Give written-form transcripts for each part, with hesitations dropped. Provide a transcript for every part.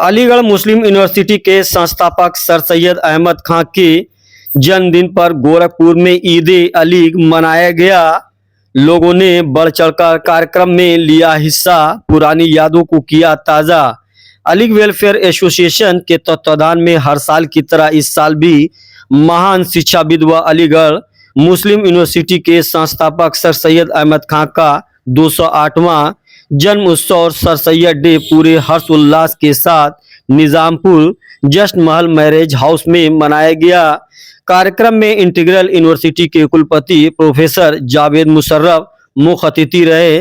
علی گڑھ مسلم یونیورسٹی کے संस्थापक सर सैयद अहमद खां के जन्मदिन पर गोरखपुर में ईद अलीग मनाया गया। लोगों ने बढ़ चढ़कर कार्यक्रम में लिया हिस्सा, पुरानी यादों को किया ताज़ा। अलीग वेलफेयर एसोसिएशन के तत्वाधान में हर साल की तरह इस साल भी महान शिक्षाविद व अलीगढ़ मुस्लिम यूनिवर्सिटी के संस्थापक सर सैयद अहमद खां का 208वां जन्म उत्सव और सर सैयद डे पूरे हर्षोल्लास के साथ निजामपुर जश्न महल मैरिज हाउस में मनाया गया। कार्यक्रम में इंटीग्रल यूनिवर्सिटी के कुलपति प्रोफेसर जावेद मुशर्रफ मुख्य अतिथि रहे।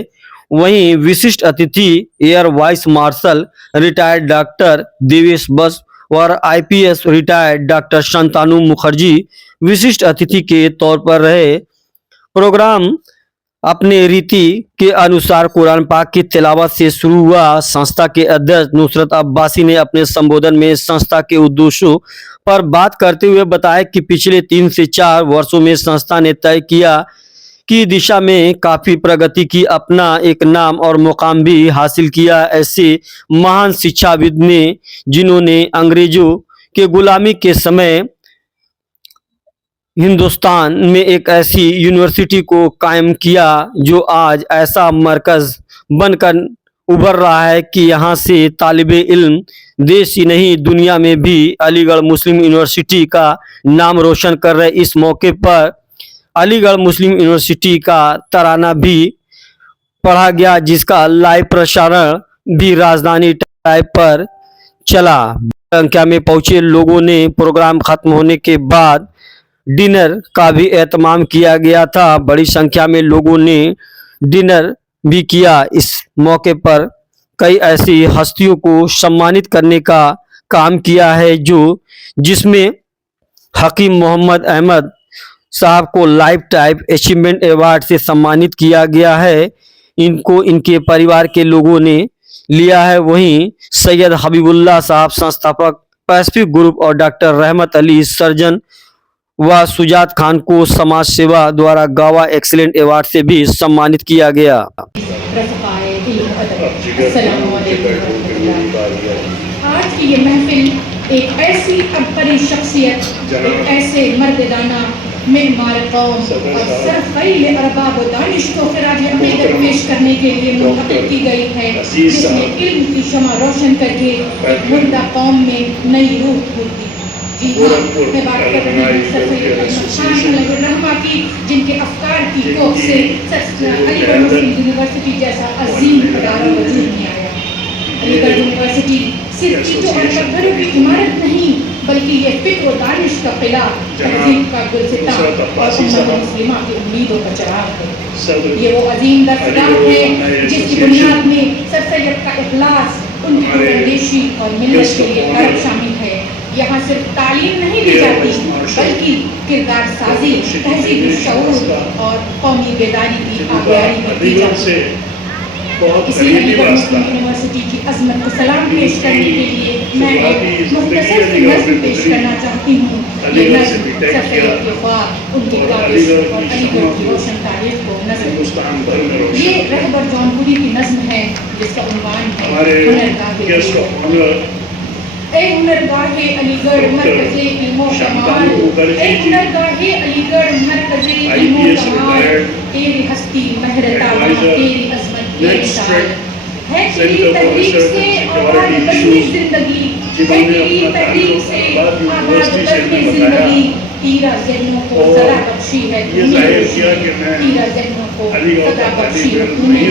वहीं विशिष्ट अतिथि air vice marshal retired doctor Devesh बस और IPS retired doctor Shantanu Mukherjee विशिष्ट अतिथि के तौर पर रहे। प्रोग्राम अपने रीति के अनुसार कुरान पाक की तिलावत से शुरू हुआ। संस्था के अध्यक्ष नुसरत अब्बासी ने अपने संबोधन में संस्था के उद्देश्यों पर बात करते हुए बताया कि पिछले 3 से 4 वर्षों में संस्था ने तय किया की दिशा में काफी प्रगति की, अपना एक नाम और मुकाम भी हासिल किया। ऐसे महान शिक्षाविद ने जिन्होंने अंग्रेजों के गुलामी के समय हिंदुस्तान में एक ऐसी यूनिवर्सिटी को कायम किया जो आज ऐसा मरकज बनकर उभर रहा है कि यहाँ से तालिबे इल्म देश ही नहीं दुनिया में भी अलीगढ़ मुस्लिम यूनिवर्सिटी का नाम रोशन कर रहे। इस मौके पर अलीगढ़ मुस्लिम यूनिवर्सिटी का तराना भी पढ़ा गया, जिसका लाइव प्रसारण भी राजधानी टाइप पर चला। संख्या में पहुंचे लोगों ने प्रोग्राम खत्म होने के बाद डिनर का भी एहतमाम किया गया था। बड़ी संख्या में लोगों ने डिनर भी किया। इस मौके पर कई ऐसी हस्तियों को सम्मानित करने का काम किया है जिसमें हकीम मोहम्मद अहमद साहब को लाइफ टाइम अचीवमेंट अवार्ड से सम्मानित किया गया है। इनको इनके परिवार के लोगों ने लिया है। वहीं सैयद हबीबुल्लाह साहब संस्थापक पैसिफिक ग्रुप और डॉक्टर रहमत अली सर्जन व सुजात खान को समाज सेवा द्वारा गावा एक्सीलेंट अवार्ड से भी सम्मानित किया गया। आज की ये महफिल एक ऐसी बड़ी शख्सियत, एक ऐसे मर्दाना मेहमान कौम और सरफैल अरबाब दानिश को खिराज अक़ीदत पेश करने के लिए मुंतखब की गई है, जिसने इल्म की शमा रोशन करके एक मुर्दा कौम में नई रूह फूंकी। जी हाँ, मैं बात कर रही हूँ सरफैल रहमा की, जिनके अफकार की कोख से अलीगढ़ मुस्लिम यूनिवर्सिटी जैसा अजीम इदारा वजूद में आया। अलीगढ़ यूनिवर्सिटी सिर्फ ईंटों और पत्थरों की इमारत नहीं, बल्कि ये फिक्र और दानिश का किला, तहजीब का गुलसिता और उम्मत मुस्लिमा की उम्मीदों का चिराग है। ये वो अजीम दरगाह है जिसकी बुनियाद में सर सैयद का इखलास, उनकी अंदेशी और मिल्लत के लिए कर्ब शामिल है। यहाँ सिर्फ तालीम नहीं दी जाती, बल्कि किरदार साजी, तहजीबी शऊर और कौमी बेदारी की आगाही भी दी जाती है। इसलिए अलीगढ़ मुस्लिम यूनिवर्सिटी की अजमत को सलाम पेश करने के लिए मैं एक मुख्तसर सी नज़्म पेश करना चाहती हूँ। ये नज़्म सर सैयद के ख्वाब, उनकी काबिश और अलीगढ़ की रोशन तारीख को नज़्म। ये रहबर जौनपुरी की नज़्म है जिसका उन्वान है हुनरगाह। ए हुनरगाहे अलीगढ़ मरकज़े इल्मो कमाल, ए हुनरगाहे अलीगढ़ मरकज़े इल्मो कमाल, तेरी हस्ती महरतावा, तेरी अज़मत बेमिसाल है। तेरी तहरीक से आबाद बनी जिंदगी, है तेरी तहरीक से आबाद बनी जिंदगी। तीरा ज़हनों को सदा बख्शी है तूने, तीरा ज़हनों को सदा बख्शी है तूने।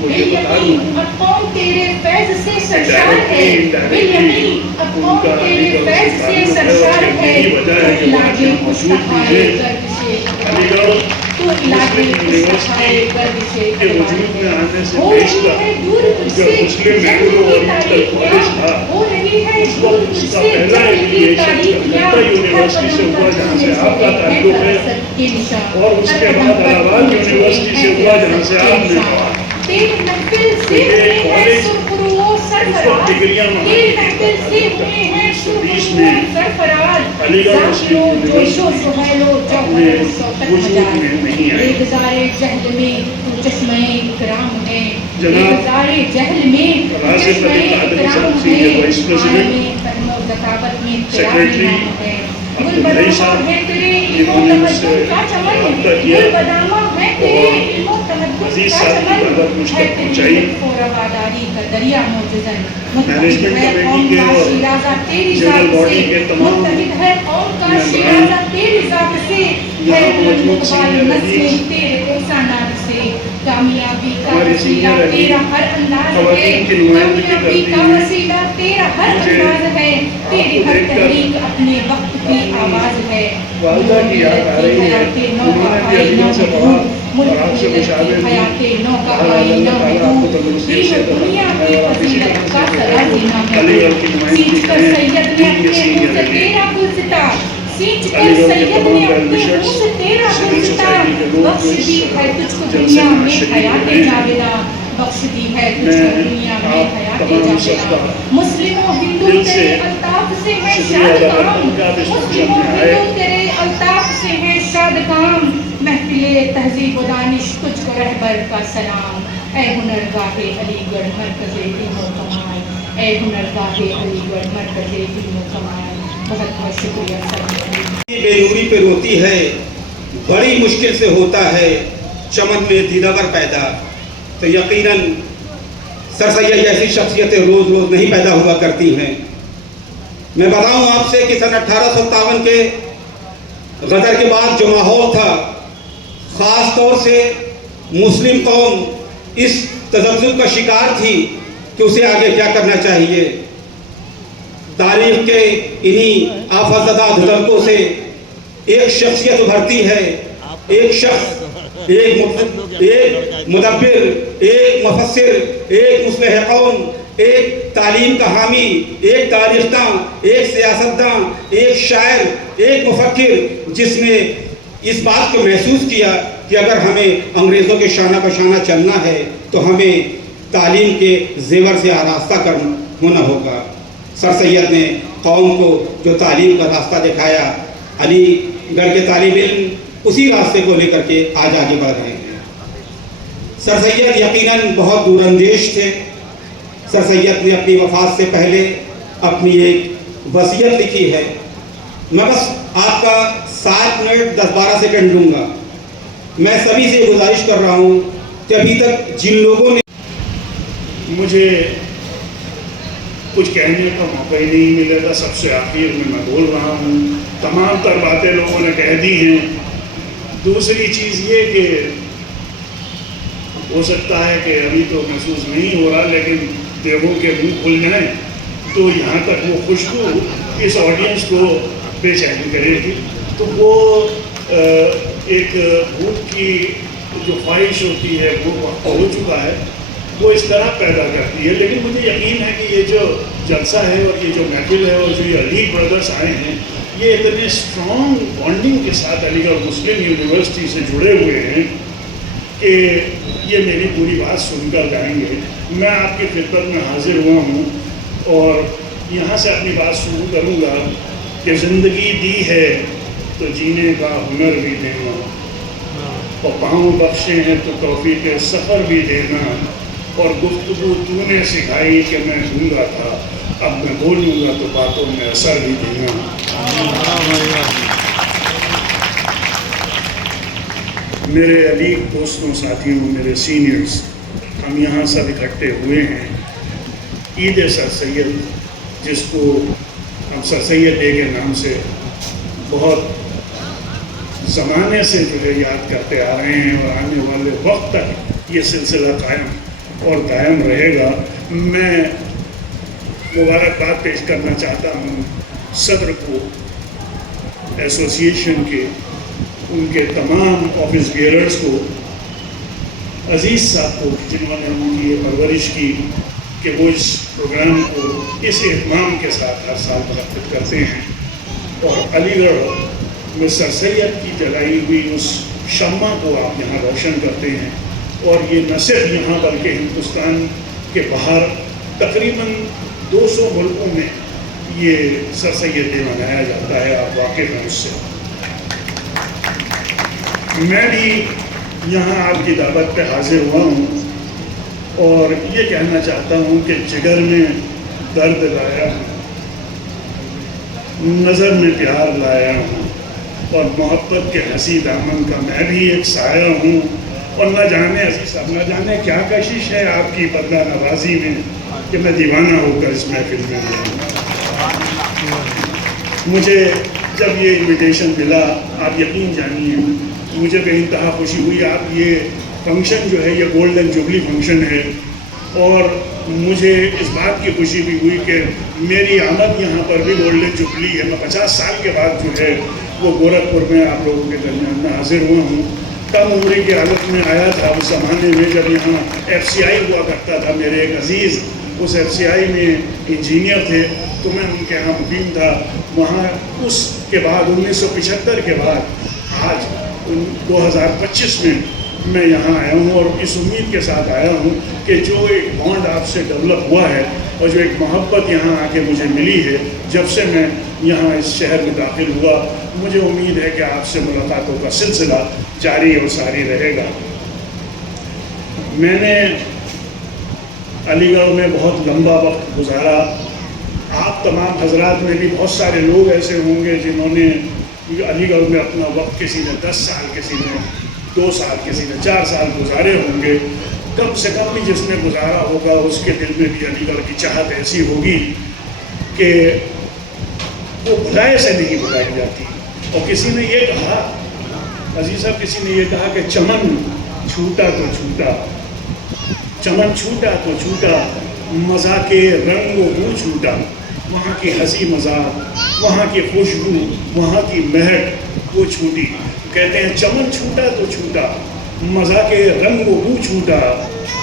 बिल यकीन अब कौम तेरे फैज़ से सरशार है, बिल यकीन अब कौम तेरे फैज़ से सरशार है। तू इलाजे मुश्तहाए गर्द से तू इलाजे मुश्तहाए गर्द से हो रही है दूर तुझसे जंग की तारीख याद, हो रही है दूर तुझसे जंग की तारीख याद। और उसके बाद इलाहाबाद यूनिवर्सिटी से हुआ जहाँ से आपने पढ़ा। तेरी महफिल से हुए हैं सुरखरू सरफराज, तेरी महफिल से हुए हैं सुरखरू सरफराज। ज़ाकिरो जोशो सुहैलो जौहर शौकत मजाज, बेगुज़ारे जहल में तू चश्मे इकराम है, बेगुज़ारे जहल में तू चश्मे इकराम है। वाइस प्रेसिडेंट, सेक्रेटरी अब्दुल भाई साहब, जिन्होंने मुझसे रब्ता किया और अजीज साहब की खबर मुझ तक पहुँचाई, मैनेजमेंट कमेटी के और जनरल बॉडी के तमाम मेंबरान, यहाँ मौजूद सीनियर हमारे सीनियर खवातीन की नुमाइंदगी करती हुई मुझे वालदा की याद आ रही है। उन्होंने भी अलियों से कहा और आपसे मुशावरे दी, अल्लाह ताला आपको तंदुरुस्ती से और आप इसी तरह से अलीगढ़ की नुमाइंदगी करें, टीम के सीनियर हैं, अलीगढ़ के तमाम वेलविशर्स, सिविल सोसाइटी के लोग जो इस जलसे में शरीक हैं, मैं आप तमाम सबका दिल से शुक्रिया अदा करता हूँ कि आप इस फंक्शन में आए। महफिले तहजीब व दानिश तुझको रहबर का सलाम, ए हुनरगाहे अलीगढ़ मरकज़े इल्म व कमाल, ए हुनरगाहे अलीगढ़ मरकज़े इल्म व कमाल। बहुत बहुत शुक्रिया सर। बेनूरी पे रोती है, बड़ी मुश्किल से होता है चमन में दीदावर पैदा। तो यकीनन सर सैयद जैसी शख्सियतें रोज़ रोज़ नहीं पैदा हुआ करती हैं। मैं बताऊं आपसे कि सन 1857 के गदर के बाद जो माहौल था, ख़ास तौर से मुस्लिम कौम इस तज़ब्ज़ुब का शिकार थी कि उसे आगे क्या करना चाहिए। तारीख़ के इन्हीं आफतज़दा धुलकों से एक शख्सियत उभरती है, एक शख्स, एक मुदब्बिर, एक मुफस्सिर, एक मुस्लिह कौम, एक तालीम का हामी, एक तारीख़दां, एक सियासतदां, एक शायर, एक मुफक्किर, जिसने इस बात को महसूस किया कि अगर हमें अंग्रेज़ों के शाना बशाना चलना है तो हमें तालीम के ज़ेवर से आरास्ता होना होगा। सर सैयद ने कौम को जो तालीम का रास्ता दिखाया, अलीगढ़ के तालिब इल्म उसी रास्ते को लेकर के आज आगे बढ़ रहे हैं। सर सैयद यकीनन बहुत दूरअंदेश थे। सर सैयद ने अपनी वफ़ात से पहले अपनी एक वसीयत लिखी है। मैं बस आपका 7 मिनट 10-12 सेकंड लूँगा। मैं सभी से गुजारिश कर रहा हूँ कि अभी तक जिन लोगों ने मुझे कुछ कहने का मौका ही नहीं मिलेगा, सबसे आखिर में मैं बोल रहा हूँ। तमाम तर बातें लोगों ने कह दी हैं। दूसरी चीज़ ये कि हो सकता है कि अभी तो महसूस नहीं हो रहा, लेकिन देवों के मुंह खुल जाएं तो यहाँ तक वो खुशबू इस ऑडियंस को बेचैन करेगी। तो वो एक भूख की जो ख्वाहिश होती है वो वक्त हो चुका है, वो इस तरह पैदा करती है। लेकिन मुझे यकीन है कि ये जो जलसा है और ये जो महफिल है और जो ये अली ब्रदर्स आए हैं, ये इतने स्ट्रॉन्ग बॉन्डिंग के साथ अलीगढ़ मुस्लिम यूनिवर्सिटी से जुड़े हुए हैं कि ये मेरी पूरी बात सुनकर जाएंगे। मैं आपकी खिदमत में हाजिर हुआ हूँ और यहाँ से अपनी बात शुरू करूँगा कि ज़िंदगी दी है तो जीने का हुनर भी देना, और पाँव बख्शे हैं तो तौफीक सफ़र भी देना, और गुफ्तगू तूने सिखाई कि मैं दूंगा था, अब मैं बोलूँगा तो बातों में असर भी देना। मेरे अली दोस्तों, साथियों, मेरे सीनियर्स, हम यहाँ सब इकट्ठे हुए हैं ईद सर सैयद, जिसको हम सर सैयद डे के नाम से बहुत ज़माने से जो है याद करते आ रहे हैं और आने वाले वक्त तक ये सिलसिला कायम और कायम रहेगा। मैं मुबारकबाद पेश करना चाहता हूँ सदर को, एसोसिएशन के, उनके तमाम ऑफिस बेयरर्स को, अजीज़ साहब को, जिन्होंने उनकी ये परवरिश की कि वो इस प्रोग्राम को इस एहतमाम के साथ हर साल मुनक़्क़िद करते हैं और अलीगढ़ में सर सैयद की जलाई हुई उस शम्मा को आप यहाँ रोशन करते हैं। और ये न सिर्फ यहाँ बल्कि हिंदुस्तान के बाहर तकरीबन 200 मुल्कों में ये सर सैयद डे मनाया जाता है, आप वाकिफ़ हैं उससे। मैं भी यहाँ आपकी दावत पे हाजिर हुआ हूँ और ये कहना चाहता हूँ कि जिगर में درد لایا ہوں، نظر میں پیار لایا ہوں، اور محبت کے ہنسی دامن کا میں بھی ایک سایہ ہوں، اور نہ جانے عزیز صاحب نہ جانے کیا کشش ہے آپ کی بدلہ نوازی میں کہ میں دیوانہ ہو کر اس محفل میں گیا ہوں۔ مجھے جب یہ انویٹیشن ملا، آپ یقین جانیے مجھے بے انتہا خوشی ہوئی۔ آپ یہ فنکشن جو ہے یہ گولڈن جوبلی فنکشن ہے، اور مجھے اس بات کی خوشی بھی ہوئی کہ میری آمد یہاں پر بھی گولڈن جوبلی ہے۔ میں 50 سال کے بعد جو ہے وہ گورکھپور میں آپ لوگوں کے درمیان میں حاضر ہوا ہوں۔ کم عمری کی حالت میں آیا تھا اس زمانے میں جب یہاں FCI ہوا کرتا تھا۔ میرے ایک عزیز اس FCI میں انجینئر تھے، تو میں ان کے یہاں مقیم تھا وہاں۔ اس کے بعد 1975 کے بعد آج 2025 میں میں یہاں آیا ہوں، اور اس امید کے ساتھ آیا ہوں کہ جو ایک بانڈ آپ سے ڈیولپ ہوا ہے اور جو ایک محبت یہاں آ کے مجھے ملی ہے جب سے میں یہاں اس شہر میں داخل ہوا، مجھے امید ہے کہ آپ سے ملاقاتوں کا سلسلہ جاری اور ساری رہے گا۔ میں نے علی گڑھ میں بہت لمبا وقت گزارا۔ آپ تمام حضرات میں بھی بہت سارے لوگ ایسے ہوں گے جنہوں نے علی گڑھ میں اپنا وقت کسی نے 10 سال، کسی نے 2 سال، کسی نے 4 سال گزارے ہوں گے۔ کم سے کم بھی جس نے گزارا ہوگا اس کے دل میں بھی علی گڑھ کی چاہت ایسی ہوگی کہ وہ بھلائے سے نہیں بھلائی جاتی۔ اور کسی نے یہ کہا، عزیز صاحب کسی نے یہ کہا کہ چمن چھوٹا تو چھوٹا، چمن چھوٹا تو چھوٹا، مزہ کے رنگ و بو چھوٹا، وہاں کی ہنسی مذاق، وہاں کی خوشبو، وہاں کی مہک وہ چھوٹی۔ کہتے ہیں چمن چھوٹا تو چھوٹا، مزہ کے رنگ و بو چھوٹا،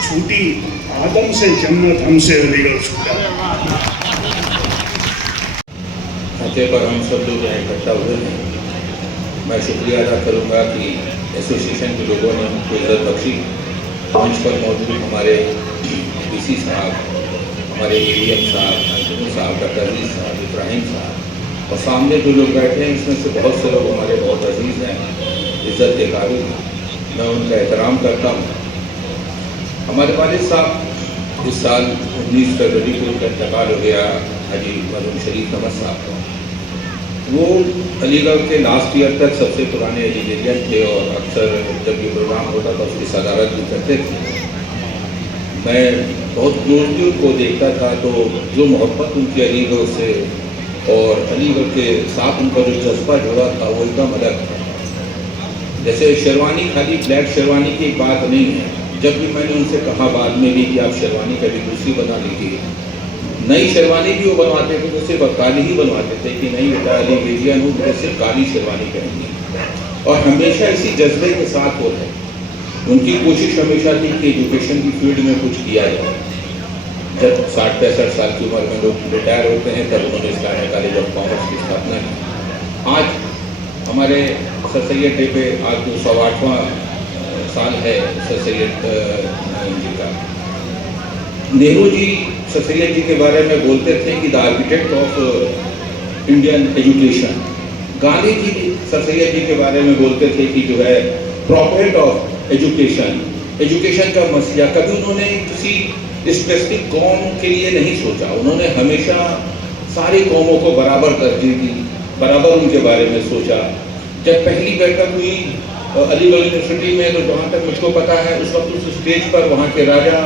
چھوٹی آدم سے جنت ہم سے علی گڑھ چھوٹا۔ موقع پر ہم سب لوگ یہاں اکٹھا ہوئے ہیں۔ میں شکریہ ادا کروں گا کہ ایسوسیشن کے لوگوں نے ہم کو عزت بخشی۔ منچ پر موجود ہمارے DC صاحب، ہمارے ADM صاحب، ڈاکٹر عزیز صاحب، ابراہیم صاحب، اور سامنے جو لوگ بیٹھے ہیں اس میں سے بہت سے لوگ ہمارے بہت عزیز ہیں، عزت کے قابل ہیں، میں ان کا احترام کرتا ہوں۔ ہمارے والد صاحب اس سال 19 فروری کو ان کا انتقال ہو گیا، حاجی معلوم شریف احمد صاحب کا۔ وہ علی گڑھ کے لاسٹ ایئر تک سب سے پرانے ایڈیٹوریل تھے، اور اکثر جب یہ پروگرام ہوتا تھا اس کی صدارت بھی کرتے تھے۔ میں بہت کلوزلی ان کو دیکھتا تھا، تو جو محبت ان کی علی گڑھ سے اور علی گڑھ کے ساتھ ان کا جو جذبہ جڑا تھا وہ ایک دم الگ تھا۔ جیسے شیروانی، خالی بلیک شیروانی کی ایک بات نہیں ہے۔ جب بھی میں نے ان سے کہا بعد میں بھی کہ آپ شیروانی کا بھی دوسری بنا لیجیے، نئی شیروانی بھی وہ بنواتے تھے تو صرف کالی ہی بنواتے تھے کہ نہیں بیٹا علی بیجین ہوں، مجھے صرف کالی شیروانی پہننی ہے، اور ہمیشہ اسی جذبے کے ساتھ وہ ہے۔ ان کی کوشش ہمیشہ تھی کہ ایجوکیشن کی فیلڈ میں کچھ کیا جائے۔ جب 60-65 سال کی عمر میں لوگ ریٹائر ہوتے ہیں تب انہوں نے اسلامیہ کالج آف کامرس کی استھاپنا کی۔ آج ہمارے سر سید ڈے پہ آج 208واں سال ہے سر سید جی کا۔ نہرو جی سر سید جی کے بارے میں بولتے تھے کہ the architect of Indian education. Gandhi ji sir Syed ji کے بارے میں بولتے تھے کہ جو ہے پروپیٹ آف ایجوکیشن، ایجوکیشن کا مسئلہ۔ کبھی انہوں نے کسی اسپیسیفک قوم کے لیے نہیں سوچا، انہوں نے ہمیشہ ساری قوموں کو برابر ترجیح دی، برابر ان کے بارے میں سوچا۔ جب پہلی بیٹھک ہوئی علی گڑھ یونیورسٹی میں تو جہاں تک مجھ کو پتا ہے اس وقت اس اسٹیج پر وہاں کے راجا،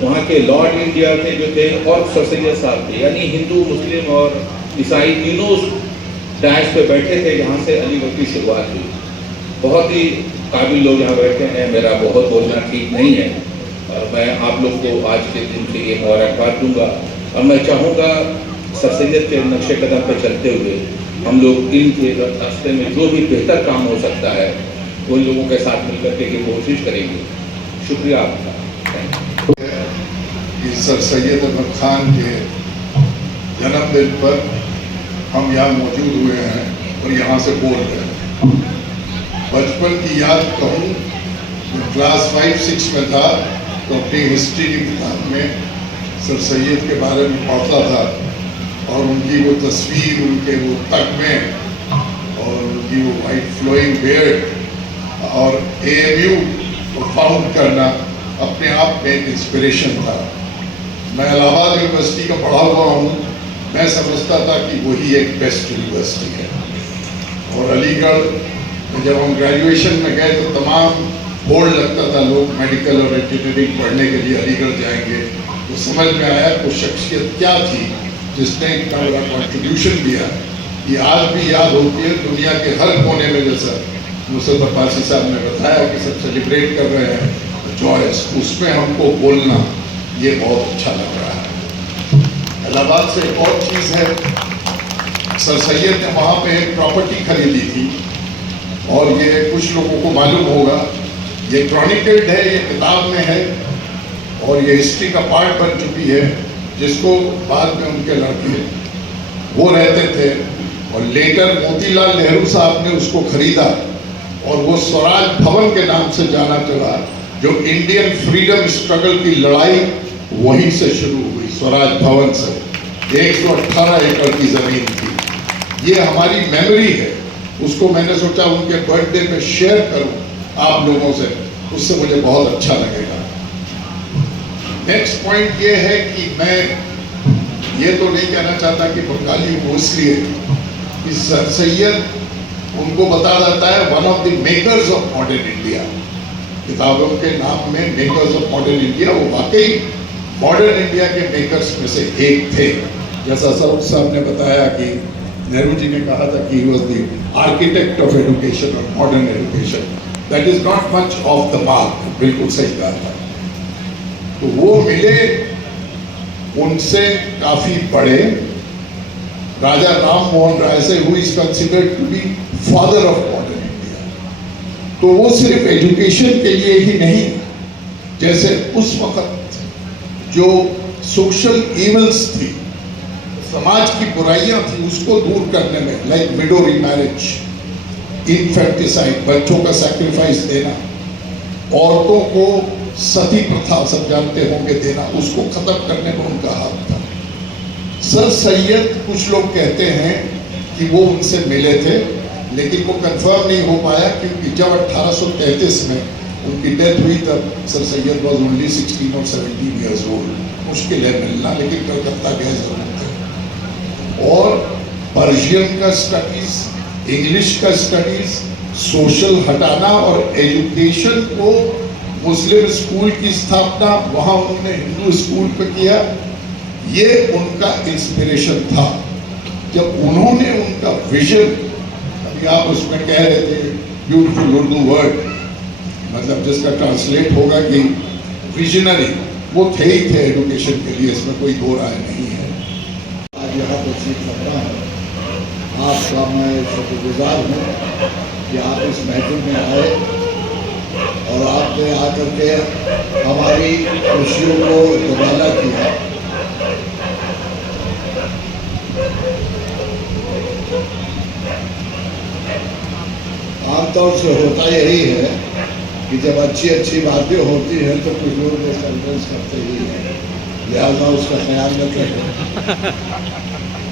وہاں کے لارڈ انڈیا کے جو تھے اور سر سید صاحب تھے، یعنی ہندو، مسلم اور عیسائی تینوں اس ڈائس پہ بیٹھے تھے جہاں سے علی گڑھ کی شروعات ہوئی۔ بہت ہی قابل لوگ یہاں بیٹھے ہیں، میرا بہت بولنا ٹھیک نہیں ہے، اور میں آپ لوگ کو آج کے دن کے لیے مبارکباد دوں گا، اور میں چاہوں گا سر سید کے نقش قدم پہ چلتے ہوئے ہم لوگ ان کے راستے میں جو بھی بہتر کام ہو سکتا ہے ان لوگوں کے ساتھ مل کر کے کوشش کریں گے۔ شکریہ آپ کا۔ سر سید احمد خان کے جنم دن پر ہم یہاں موجود ہوئے ہیں اور یہاں سے بول رہے ہیں۔ بچپن کی یاد کہوں، کلاس 5-6 میں تھا تو اپنی ہسٹری کی کتاب میں سر سید کے بارے میں پڑھتا تھا، اور ان کی وہ تصویر، ان کے وہ تگمے اور ان کی وہ وائٹ فلوئنگ بیئرڈ اور AMU کو فاؤنڈ کرنا اپنے آپ میں ایک انسپریشن تھا۔ मैं इलाहाबाद यूनिवर्सिटी का पढ़ा हुआ हूँ, मैं समझता था कि वही एक बेस्ट यूनिवर्सिटी है। और अलीगढ़ में जब हम ग्रेजुएशन में गए तो तमाम होड़ लगता था, लोग मेडिकल और इंजीनियरिंग पढ़ने के लिए अलीगढ़ जाएंगे। तो समझ में आया वो शख्सियत क्या थी जिसने इतना बड़ा कॉन्ट्रीब्यूशन दिया, ये आज भी याद होती है दुनिया के हर कोने में। जैसा मुसद अब्बासी साहब ने बताया कि सब सेलिब्रेट कर रहे हैं जॉयस, उसमें हमको बोलना ये बहुत अच्छा लग रहा है। इलाहाबाद से एक और चीज़ है, सर सैयद ने वहाँ पे एक प्रॉपर्टी खरीदी थी और ये कुछ लोगों को मालूम होगा, ये क्रॉनिकल्ड है, ये किताब में है और ये हिस्ट्री का पार्ट बन चुकी है, जिसको बाद में उनके लड़के वो रहते थे और लेटर मोतीलाल नेहरू साहब ने उसको खरीदा और वो स्वराज भवन के नाम से जाना चला। जो इंडियन फ्रीडम स्ट्रगल की लड़ाई वहीं से शुरू हुई, स्वराज भवन से। 118 एकड़ की जमीन थी। ये हमारी मेमोरी है, उसको मैंने सोचा उनके बर्थडे पे शेयर करूं आप लोगों से, उससे मुझे बहुत अच्छा लगेगा। नेक्स्ट पॉइंट ये है कि मैं ये तो नहीं कहना चाहता कि बंगाली हूँ, इसलिए कि सर सैयद उनको बता जाता है one of the makers of modern India. किताबों के नाम में मेकर्स ऑफ मॉडर्न इंडिया, वो वाकई मॉडर्न इंडिया के मेकर्स में से एक थे। जैसा सऊद साहब ने बताया कि नेहरू जी ने कहा था कि he was the architect of education और modern education. That is not much of the mark, बिल्कुल सही कहा था। तो वो मिले, उनसे काफी बड़े, राजा राम मोहन राय से, who is considered to be father of modern India. तो वो सिर्फ एजुकेशन के लिए ही नहीं, जैसे उस वक्त जो सोशल इवल्स थी, समाज की बुराइयां थी, उसको दूर करने में, लाइक विडो रीमैरिज, इन्फेंटिसाइड, बच्चों का सैक्रिफाइस देना, औरतों को सती प्रथा सब जानते होंगे देना, उसको खत्म करने में उनका हाथ था। सर सैयद, कुछ लोग कहते हैं कि वो उनसे मिले थे, लेकिन वो कंफर्म नहीं हो पाया क्योंकि जब 1833 में उनकी डेथ हुई तब सर सैयद वॉज ओनली 16 और 17 ईयर्स ओल्ड। मुश्किल है मिलना, लेकिन कलकत्ता गए जरूर थे। और पर्शियन का स्टडीज, इंग्लिश का स्टडीज, सोशल हटाना और एजुकेशन को, मुस्लिम स्कूल की स्थापना, वहाँ उन्होंने हिंदू स्कूल पे किया, ये उनका इंस्पिरेशन था। जब उन्होंने उनका विजन, अभी आप उसमें कह रहे थे ब्यूटीफुल उर्दू वर्ड, मतलब जिसका ट्रांसलेट होगा कि विजनरी, वो थे ही थे एजुकेशन के लिए, इसमें कोई दो राय नहीं है। आज यहाँ पर सीख सकता हूँ, आपका मैं शुक्रगुजार हूँ कि आप इस महफिल में आए और आपने आकर के हमारी खुशियों को दुबाला किया। आमतौर से होता यही है कि जब अच्छी अच्छी बातें होती हैं तो कुछ लोग डिस्टर्बेंस करते ही हैं, लिहाजा उसका ख्याल रखें।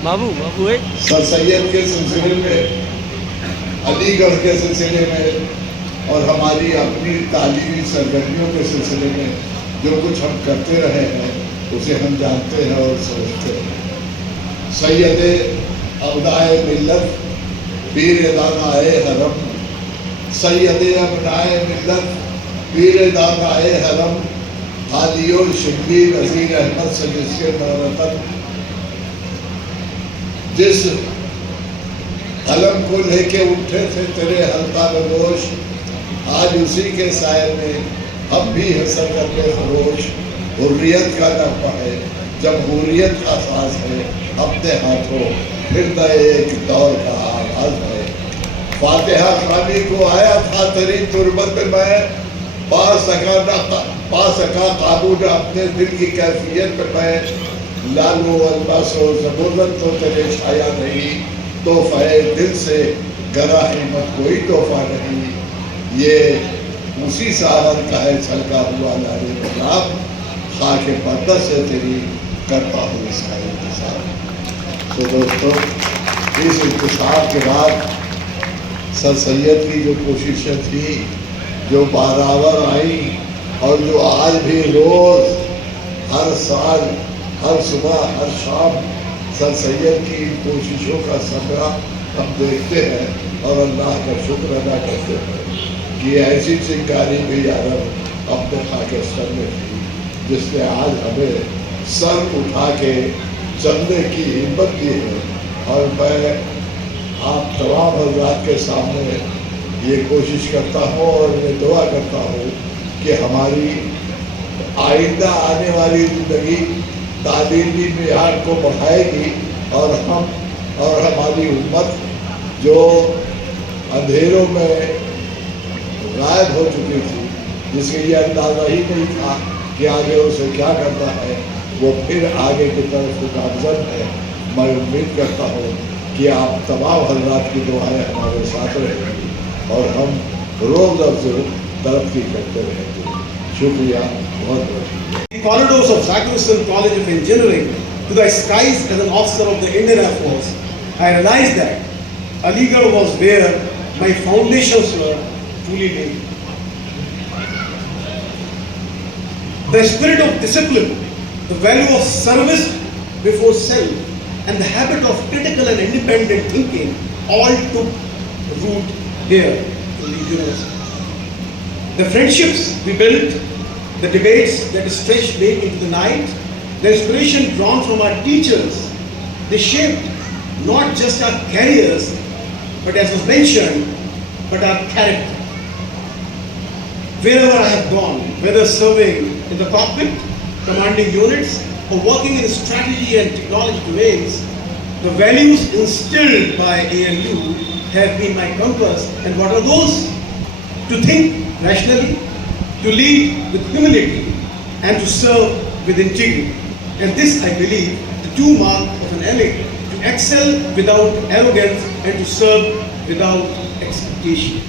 बाबू बाबू सर सैयद के सिलसिले में, अलीगढ़ के सिलसिले में और हमारी अपनी तालीमी सरगर्मियों के सिलसिले में जो कुछ हम करते रहे हैं उसे हम जानते हैं और समझते हैं। सैयद अब्नाए मिल्लत, पीर दानाए हरम, सैयद अब्नाए मिल्लत, पीर दानाए हरम, हादियो शिबली नज़ीर अहमद सजिस्के नवरतन, जिस कलम को लेके उठे थे तेरे हल्का बदोश, आज उसी के साए में हम भी हंसर करके खरोश। हुर्रियत का नफ़ा है, जमहूरियत का साज है, अपने हाथों फिर नए एक दौर का आगाज है। फातिहा खानी को आया था तेरी तुरबत में, पा सका काबू न अपने दिल की कैफियत में मैं। लालो अल्बासो ज़बूरत तो तेरे छाया नहीं, तोहफ़े दिल से गरा हिम्मत कोई तोहफा नहीं। ये उसी सहारन का है छलका हुआ लारे गुलाब, खाके पर्दा से तेरी करता हूँ इसका इंतजार। तो दोस्तों, इस इंतजार के बाद सर सैयद की जो कोशिशें थी, जो बराबर आई और जो आज भी रोज़ हर साल हर सुबह हर शाम सर सैयद की इन कोशिशों का सबरा हम देखते हैं और अल्लाह का शुक्र अदा करते हैं कि ऐसी चिंगारी भी अरब अपने पाकिस्तान में थी जिसने आज हमें सर उठा के चलने की हिम्मत दी है। और मैं आप तमाम हजरात के सामने ये कोशिश करता हूँ और मैं दुआ करता हूँ कि हमारी आइंदा आने वाली ज़िंदगी तालीमी मेयार को बढ़ाएगी और हम और हमारी उम्मत जो अंधेरों में गायब हो चुकी थी, जिसके ये अंदाज़ा ही नहीं था कि आगे उसे क्या करना है, वो फिर आगे की तरफ गामजन है। मैं उम्मीद करता हूँ कि आप तमाम हजरात की दुआएं हमारे साथ रहेंगी और हम रोज़ रोज़ तरक्की करते रहेंगे। शुक्रिया, बहुत बहुत। The corridors of Zakir College of Engineering to the skies as an officer of the Indian Air Force, I realized that Aligarh was where my foundations were truly laid. The spirit of discipline, the value of service before self, and the habit of critical and independent thinking all took root here in the university. The friendships we built, the debates that stretched late into the night, the inspiration drawn from our teachers, they shaped not just our careers, but as was mentioned, but our character. Wherever I have gone, whether serving in the cockpit, commanding units, or working in strategy and technology domains, the values instilled by ALU have been my compass. And what are those? To think rationally, to lead with humility, and to serve with integrity. And this, I believe, the two mark of an elite: to excel without arrogance and to serve without expectation.